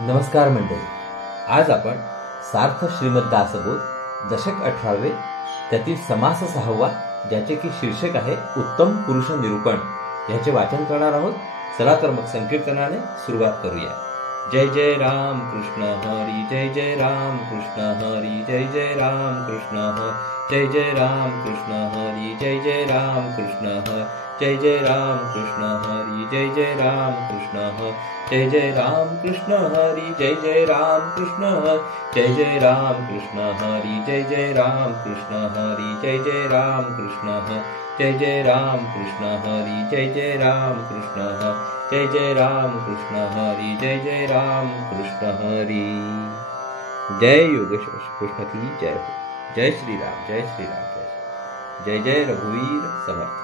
नमस्कार मंडळी. आज आपण सार्थ श्रीमद दासबोध दशक 18 त्यातील समास 6 ज्याचे की शीर्षक आहे उत्तम पुरुष निरूपण याचे वाचन करणार आहोत. चला तर मग संकीर्तनाने सुरुवात करूया. जय जय राम कृष्ण हरी, जय जय राम कृष्ण हरी, जय जय राम कृष्ण हरी, जय जय राम कृष्ण हरी, जय जय राम कृष्ण हरी, जय जय राम कृष्ण हरी, जय जय राम कृष्ण हरी, जय जय राम कृष्ण हरी, जय जय राम कृष्ण हरी, जय जय राम कृष्ण हरी, जय जय राम कृष्ण हरी, जय जय राम कृष्ण हरी, जय जय राम कृष्ण हरी, जय जय राम कृष्ण हरी, जय जय राम कृष्ण हरी, जय जय राम कृष्ण हरी. जय योगेश्वर कृष्ण की जय हो. जय श्री राम, जय श्री राम, जय जय रघुवीर समर्थ.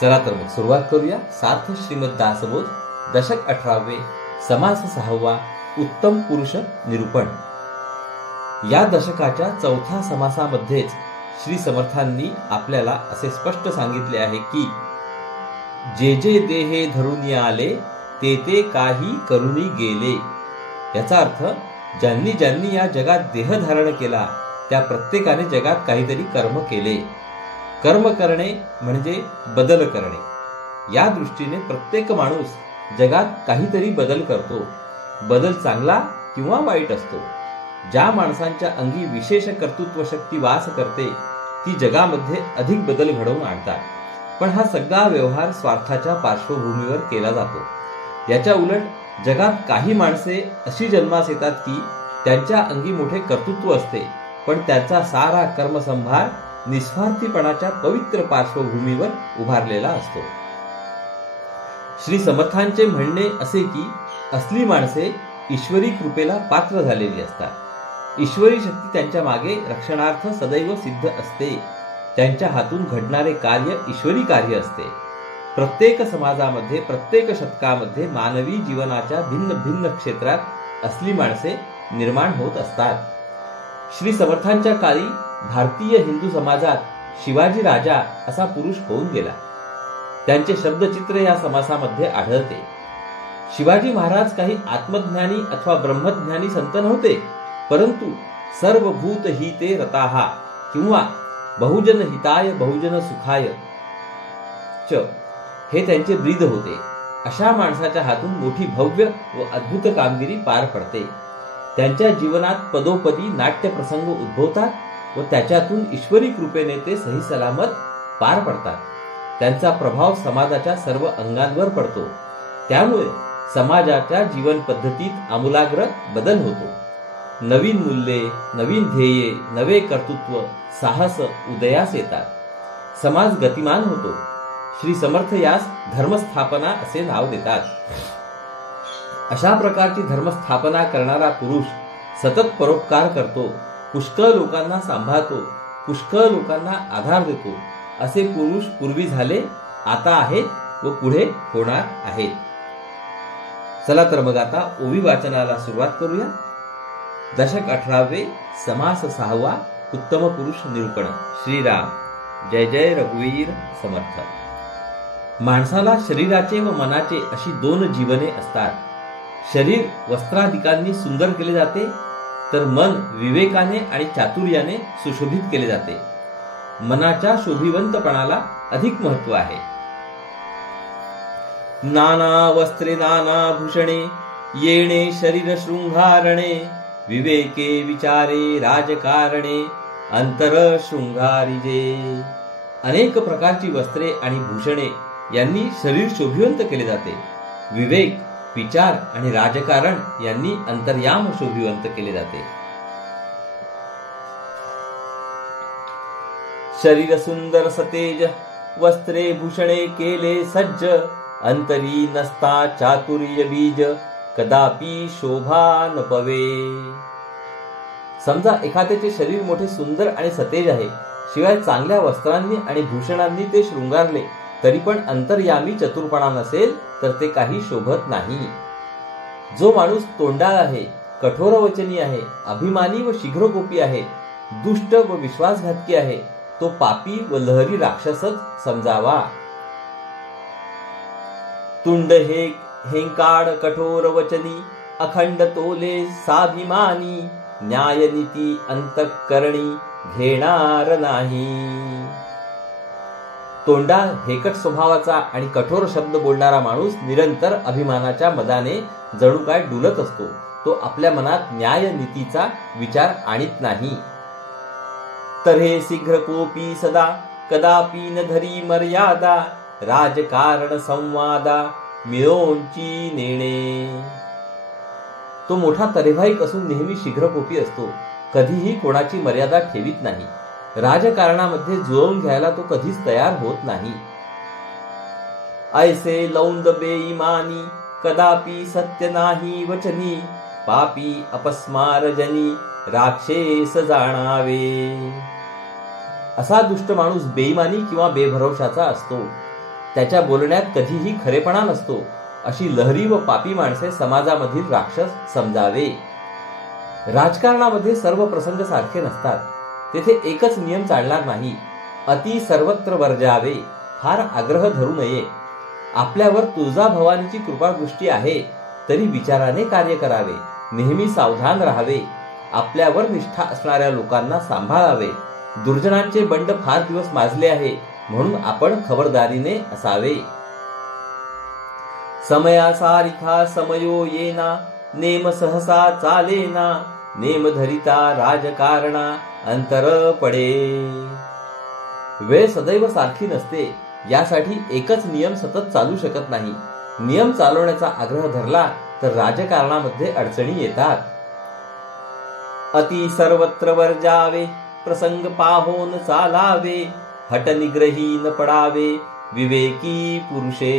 चला तर मग सुरुवात करूया. सार्थ श्रीमद दासबोध दशक 18 समास 6 उत्तम पुरुष निरूपण. या दशकाच्या 4थ्या समासामध्येच श्री समर्थांनी आपल्याला असे स्पष्ट सांगितले आहे की जे जे देहे धरून आले ते ते काही करूनी गेले. याचा अर्थ ज्यांनी ज्यांनी या जगात देह धारण केला त्या प्रत्येकाने जगात काहीतरी कर्म केले. कर्म करणे म्हणजे बदल करणे. या दृष्टीने प्रत्येक माणूस जगात काहीतरी बदल करतो. बदल चांगला किंवा वाईट असतो. ज्या माणसांच्या अंगी विशेष कर्तृत्व शक्ती वास करते ती जगामध्ये अधिक बदल घडवून आणतात. पण हा सगळा व्यवहार स्वार्थाच्या पार्श्वभूमीवर केला जातो. याच्या उलट जगात काही माणसे अशी जन्मास येतात की त्यांच्या अंगी मोठे कर्तृत्व असते पण त्याचा सारा कर्मसंभार निस्वार्थीपणाच्या पवित्र पार्श्वभूमीवर उभारलेला असतो. श्री समर्थांचे म्हणणे असे की असली माणसे ईश्वरी कृपेला पात्र झालेली असतात. ईश्वरी शक्ती त्यांच्या मागे रक्षणार्थ सदैव सिद्ध असते. त्यांच्या हातून घडणारे कार्य ईश्वरी कार्य असते. प्रत्येक समाजामध्ये प्रत्येक शतकामध्ये मानवी जीवनाच्या भिन्न भिन्न क्षेत्रात असली माणसे निर्माण होत असतात. श्री समर्थांच्या काळी भारतीय हिंदू समाजात शिवाजी राजा असा पुरुष होऊन गेला. त्यांचे शब्दचित्र या समासामध्ये आढळते. शिवाजी महाराज काही आत्मज्ञानी अथवा ब्रह्मज्ञानी संत नव्हते, परंतु सर्वभूत हिते रताहा किंवा बहुजन हिताय बहुजन सुखाय च हे त्यांचे ब्रीद होते. अशा माणसाच्या हातून मोठी भव्य व अद्भुत कामगिरी पार पडते. त्यांच्या जीवनात पदोपदी नाट्य प्रसंग उद्भवतात व त्याच्यातून ईश्वरी कृपेने ते सही सलामत पार पडतात. त्यांचा प्रभाव समाजाच्या सर्व अंगांवर पडतो. त्यामुळे समाजाच्या जीवन पद्धतीत आमूलाग्र बदल होतो. नवीन मूल्ये, नवीन ध्येये, नवे कर्तृत्व, साहस उदयास येतात. समाज गतिमान होतो. श्री समर्थ यास धर्मस्थापना असे नाव देतात. अशा प्रकारची धर्मस्थापना करणारा पुरुष सतत परोपकार करतो, पुष्कळ लोकांना सांभाळतो, पुष्कळ लोकांना आधार देतो. असे पुरुष पूर्वी झाले, आता आहेत व पुढे होणार आहेत. चला तर मग आता ओवी वाचनाला सुरुवात करूया. दशक 18 समास 6 उत्तम पुरुष निरूपण. श्रीराम, जय जय रघुवीर समर्थ. माणसाला शरीराचे व मनाचे अशी 2 जीवने असतात. शरीर वस्त्रादिकांनी सुंदर केले जाते तर मन विवेकाने आणि चातुर्याने सुशोभित केले जाते. मनाच्या शोभिवंतपणाला अधिक महत्व आहे. नाना वस्त्रे नाना भूषणे येणे शरीर शृंगारणे विवेके विचारे राजकारणे अंतर शृंगारिजे. अनेक प्रकारची वस्त्रे आणि भूषणे यांनी शरीर शोभिवंत केले जाते. विवेक, विचार आणि राजकारण यांनी अंतर्याम शोभिवंत केले जाते. शरीर सुंदर सतेज वस्त्रे भूषणे केले सज्ज अंतरी नसता चातुर्य बीज कदापि शोभा न पवे. समजा एखाद्याचे शरीर मोठे सुंदर आणि सतेज आहे, शिवाय चांगल्या वस्त्रांनी आणि भूषणांनी ते शृंगारले तरी पण अंतर्यामी चतुरपणा नसेल तर ते काही शोभत नाही. जो माणूस तोंडाळ आहे, कठोरवचनी आहे, अभिमानी व शीघ्रकोपी आहे, दुष्ट व विश्वासघातकी आहे, तो पापी व लहरी राक्षसच समजावा. तुंड हे हेंकाड कठोर वचनी अखंड तोले स्वाभिमानी न्याय नीती अंतःकरणी घेणार नाही. तोंडा हेकट स्वभावाचा आणि कठोर शब्द बोलणारा माणूस निरंतर अभिमानाच्या मदाने जणू काय डुलत असतो. तो आपल्या मनात न्याय नीतीचा विचार आणीत नाही. तऱ्हे शीघ्र कोपी सदा कदापि न धरी मर्यादा राजकारण संवादा मिळवूनची नेणे. तो मोठा तरेभाईक असून नेहमी शीघ्रकोपी असतो. कधीही कोणाची मर्यादा ठेवीत नाही. राजकारणामध्ये जुळवून घ्यायला तो कधीच तयार होत नाही. ऐसे लौंद बेईमानी कदापि सत्य नाही वचनी पापी अपस्मारजनी राक्षेस जाणावे. असा दुष्ट माणूस बेईमानी किंवा बेभरवशाचा असतो. त्याच्या बोलण्यात कधीही खरेपणा नसतो. अशी लहरी व पापी माणसे समाजामधील राक्षस समजावे. राजकारणामध्ये सर्व प्रसंग सारखे नसतात. तेथे एकच नियम चालणार नाही. अति सर्वत्र वर्जावे. फार आग्रह धरू नये. आपल्यावर तुळजाभवानीची कृपादृष्टी आहे तरी विचाराने कार्य करावे. नेहमी सावधान राहावे. आपल्यावर निष्ठा असणाऱ्या लोकांना सांभाळावे. दुर्जनांचे बंड फार दिवस माजले आहे म्हणून आपण खबरदारीने असावे. समयासारिखा समयो येना नेम सहसा चालेना नेम धरिता राजकारणा अंतर पडे. वेळ सदैव सारखी नसते. यासाठी एकच नियम सतत चालू शकत नाही. नियम चालवण्याचा आग्रह धरला तर राजकारणामध्ये अडचणी येतात. अति सर्वत्र वर्जावे प्रसंग पाहोन चालावे हट निग्रही न पडावे विवेकी पुरुषे.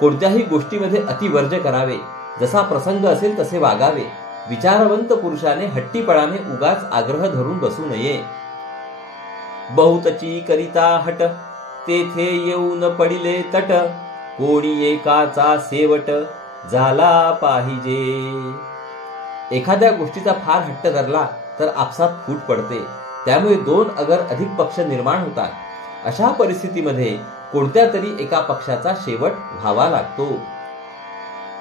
कोणत्याही गोष्टीमध्ये अतिवर्ज करावे. जसा प्रसंग असेल तसे वागावे. विचारवंत पुरुषाने हट्टीपणाने उगाच आग्रह धरून बसू नये. बहुतची करिता हट तेथे येऊन पडिले तट कोणी एकाचा सेवट झाला पाहिजे. एखाद्या गोष्टीचा फार हट्ट धरला तर आपसात फूट पडते. त्यामुळे दोन अगर अधिक पक्ष निर्माण होतात. अशा परिस्थितीमध्ये कोणत्या तरी एका पक्षाचा शेवट व्हावा लागतो.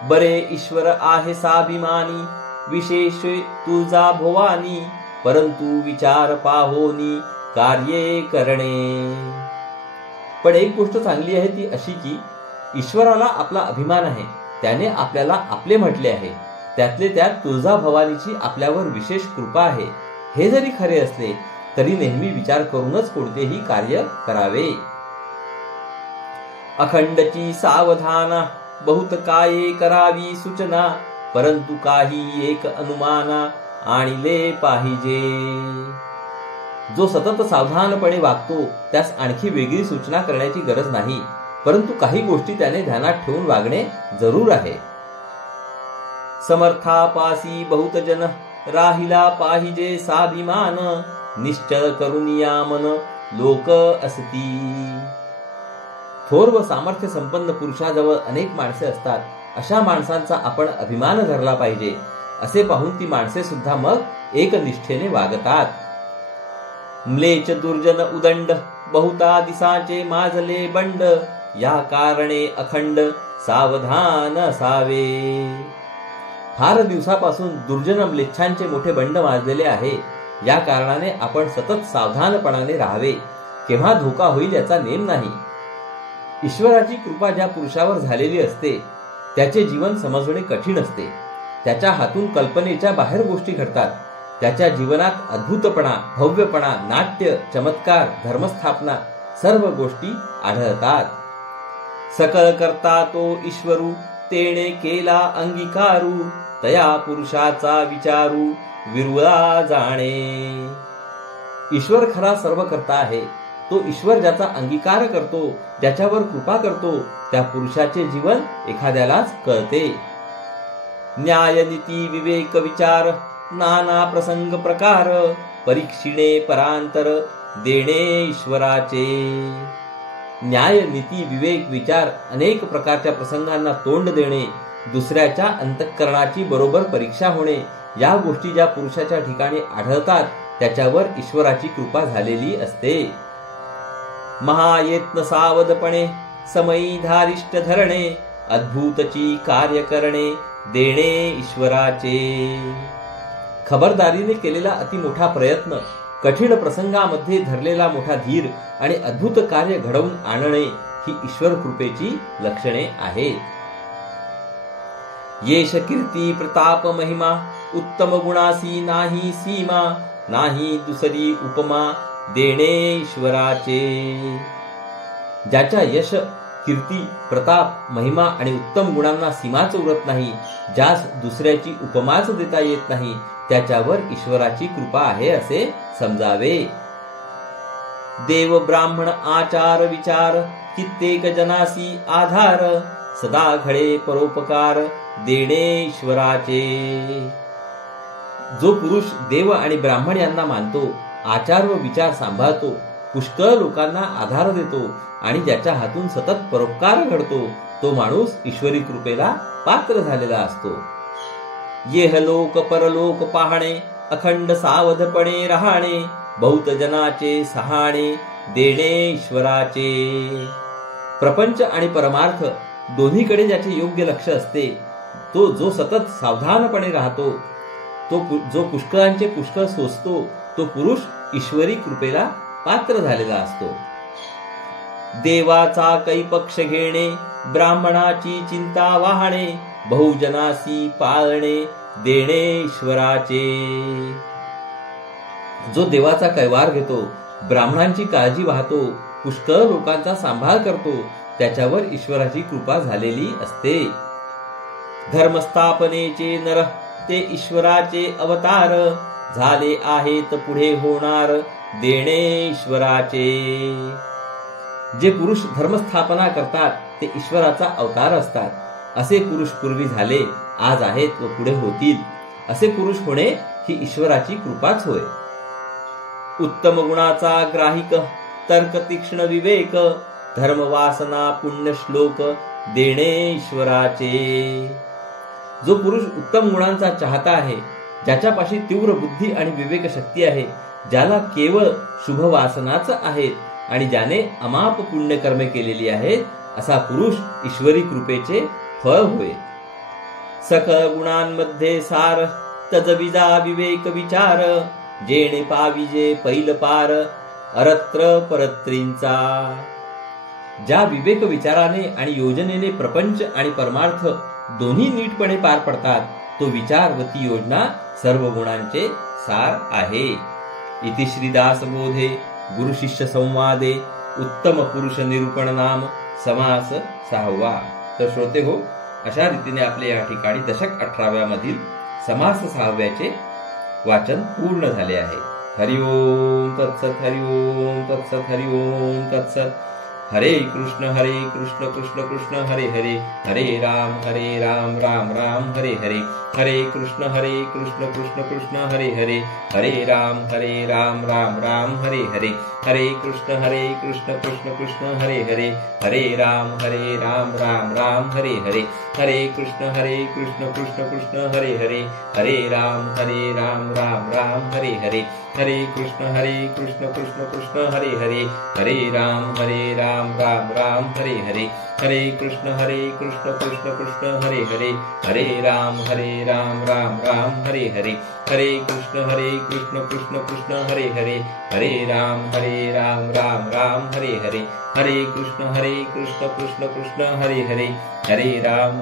बरे ईश्वर आहे साभिमानी विशेष तुझा भवानी परंतु विचार पाहोनी कार्ये करणे. पण एक गोष्ट चांगली आहे ती अशी की ईश्वराला आपला अभिमान आहे. त्याने आपल्याला आपले म्हटले आहे. त्यातले त्यात तुळजा भवानीची आपल्यावर विशेष कृपा आहे. हे जरी खरे असले तरी नेहमी विचार करूनच कोणतेही कार्य करावे. अखंडची सावधाना बहुत काये करावी सूचना परंतु काही एक अनुमाना आणले पाहिजे. जो सतत सावधानपणे वागतो त्यास आणखी वेगळी सूचना करण्याची गरज नाही. परंतु काही गोष्टी त्याने ध्यानात ठेवून वागणे जरूर आहे. समर्थापासी बहुत जन राहिला पाहिजे साभिमान निश्चल करुनिया मन लोक असती. थोर व सामर्थ्य संपन्न पुरुषाजवळ अनेक माणसे असतात. अशा माणसांचा आपण अभिमान धरला पाहिजे. असे पाहून ती माणसे सुद्धा मग एक निष्ठेने वागतात. म्लेच दुर्जन उदंड बहुता दिसाचे माजले बंड या कारणे अखंड सावधान असावे. फार दिवसापासून दुर्जन म्लेच्छांचे मोठे बंड माजलेले आहे. या कारणाने आपण सतत सावधानपणाने राहावे. केव्हा धोका होईल याचा नेम नाही. ईश्वराची कृपा ज्या पुरुषावर झालेली असते त्याचे जीवन समजणे कठीण असते. त्याच्या हातून कल्पनेच्या बाहेर गोष्टी घडतात. त्याच्या जीवनात अद्भुतपणा, भव्यपणा, नाट्य, चमत्कार, धर्मस्थापना सर्व गोष्टी आढळतात. सकळ करता तो ईश्वरू तेणे केला अंगीकारू तया पुरुषाचा विचारू विरुळा जाणे. ईश्वर खरा सर्व करता आहे. तो ईश्वर ज्याचा अंगीकार करतो, ज्याच्यावर कृपा करतो त्या पुरुषाचे जीवन एखाद्यालाच कळते. न्याय नीती विवेक विचार नाना प्रसंग प्रकार परीक्षिणे परांतर देणे ईश्वराचे. न्याय नीती विवेक विचार अनेक प्रकारच्या प्रसंगांना तोंड देणे, दुसऱ्याच्या अंतःकरणाची बरोबर परीक्षा होणे या गोष्टी ज्या पुरुषाच्या ठिकाणी आढळतात त्याच्यावर ईश्वराची कृपा झालेली असते. महायत्न सावधपणे समयी धारिष्ट धरणे अद्भुतची कार्य करणे देणे ईश्वराचे. खबरदारीने केलेला अति मोठा प्रयत्न, कठीण प्रसंगामध्ये धरलेला मोठा धीर आणि अद्भुत कार्य घडवून आणणे ही ईश्वर कृपेची लक्षणे आहेत. येश कीर्ती प्रताप महिमा उत्तम गुणासी नाही सीमा नाही दुसरी उपमा देणे ईश्वराचे. ज्याच्या यश कीर्ती प्रताप महिमा आणि उत्तम गुणांना सीमाच उरत नाही, ज्यास दुसऱ्याची उपमाच देता येत नाही, त्याच्यावर ईश्वराची कृपा आहे असे समजावे. देव ब्राह्मण आचार विचार कित्येक जनासी आधार सदा घडे परोपकार देणे ईश्वराचे. जो पुरुष देव आणि ब्राह्मण यांना मानतो, आचार व विचार सांभाळतो, पुष्कळ लोकांना आधार देतो आणि ज्याच्या हातून सतत परोपकार घडतो, तो माणूस ईश्वरी कृपेला पात्र झालेला असतो. येहलोक परलोक पाहणे अखंड सावधपणे राहणे बहुत जनाचे सहाणे देणे ईश्वराचे. प्रपंच आणि परमार्थ दोन्हीकडे ज्याचे योग्य लक्ष असते, तो जो सतत सावधानपणे राहतो, तो जो पुष्कळांचे पुष्कळ सोसतो, तो पुरुष ईश्वरी कृपेला पात्र झालेला असतो. देवाचा कैपक्ष घेणे ब्राह्मणाची चिंता वाहणे बहुजनासी पाळणे देणे ईश्वराचे. जो देवाचा कैवार घेतो, ब्राह्मणांची काळजी वाहतो, पुष्कळ लोकांचा सांभाळ करतो, त्याच्यावर ईश्वराची कृपा झालेली असते. धर्मस्थापनेचे नर ते ईश्वराचे अवतार झाले आहेत पुढे होणार देणे ईश्वराचे. जे पुरुष धर्मस्थापना करतात ते ईश्वराचा अवतार असतात. असे पुरुष पूर्वी झाले, आज आहेत व पुढे होतील. असे पुरुष होणे ही ईश्वराची कृपाच होय. उत्तम गुणाचा ग्राहिक तर्क तीक्ष्ण विवेक धर्म वासना पुण्य श्लोक देणे ईश्वराचे. जो पुरुष उत्तम गुणांचा चाहता आहे, ज्याच्यापाशी तीव्र बुद्धी आणि विवेक शक्ती आहे, ज्याला केवळ शुभ वासनाच आहेत आणि ज्याने अमाप पुण्य कर्मे केलेली आहेत, असा पुरुष ईश्वरी कृपेचे फळ होय. सकळ गुणांमध्ये सार तजविजा विवेक विचार जेणे पाविजे पैल पार अरत्र परत्रींचा. ज्या विवेक विचाराने आणि योजनेने प्रपंच आणि परमार्थ दोन्ही नीटपणे पार पडतात, तो विचार व ती योजना सर्व गुणांचे सार आहे. इति श्रीदास बोधे गुरु शिष्य संवादे उत्तम पुरुष निरूपण नाम समास 6वा. तर श्रोते हो, अशा रीतीने आपले या ठिकाणी दशक 18व्या मधील समास 6व्याचे वाचन पूर्ण झाले आहे. हरिओम तत्सत, हरिओम तत्सत, हरिओम तत्सत. हरे कृष्ण कृष्ण कृष्ण हरे हरे, हरे राम राम राम हरे हरे, हरे कृष्ण कृष्ण कृष्ण हरे हरे, हरे राम राम राम हरे हरे, हरे कृष्ण कृष्ण कृष्ण हरे हरे, हरे राम राम राम हरे हरे, हरे कृष्ण कृष्ण कृष्ण हरे हरे, हरे राम राम राम हरे हरे, हरे कृष्ण कृष्ण कृष्ण हरे हरे, हरे राम राम राम हरे हरे, हरे कृष्ण कृष्ण कृष्ण हरे हरे, हरे राम राम राम हरे हरे, हरे कृष्ण कृष्ण कृष्ण हरे हरे, हरे राम राम राम हरे हरे, हरे कृष्ण कृष्ण कृष्ण हरे हरे, हरे राम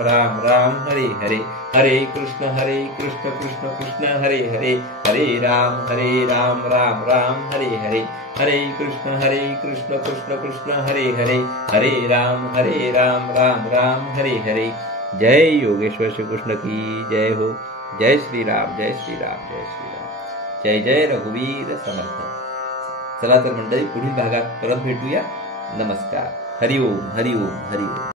राम राम हरे हरे, हरे कृष्ण कृष्ण कृष्ण हरे हरे, हरे राम राम राम हरे हरे, हरे कृष्ण कृष्ण कृष्ण हरे हरे, हरे राम राम राम हरे हरे. जय योगेश्वर श्री कृष्ण की जय हो. जय श्री राम, जय श्री राम, जय श्री राम. जय जय रघुवीर समर्थ. चला तर मंडळी, पुढील भागात परत भेटूया. नमस्कार. हरिओम हरिओम हरिओम.